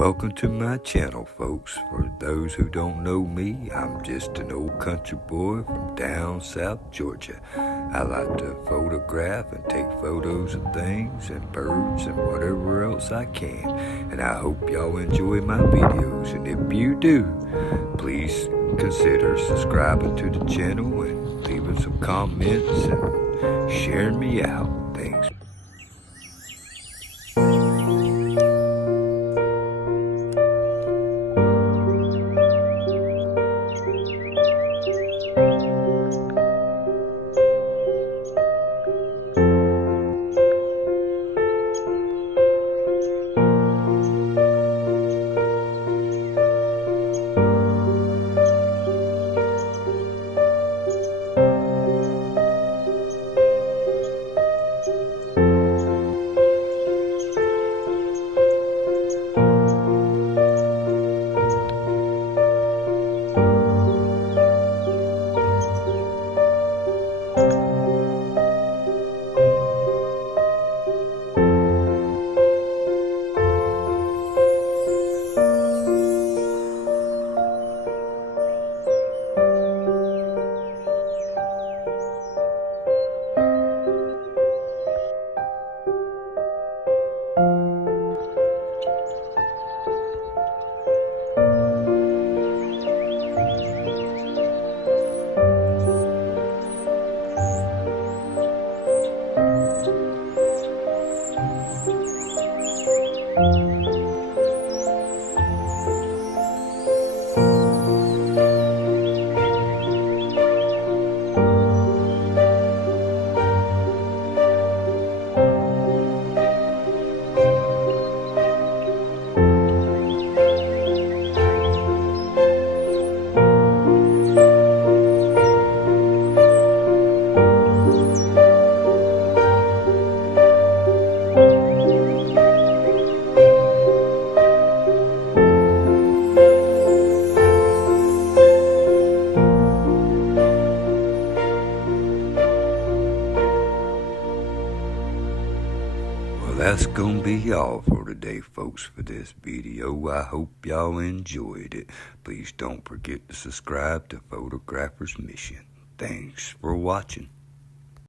Welcome to my channel, folks. For those who don't know me, I'm just an old country boy from down south Georgia. I like to photograph and take photos of things and birds and whatever else I can. And I hope y'all enjoy my videos. And if you do, please consider subscribing to the channel and leaving some comments and sharing me out. Thanks. That's gonna be all for today, folks, for this video. I hope y'all enjoyed it. Please don't forget to subscribe to Photographer's Mission. Thanks for watching.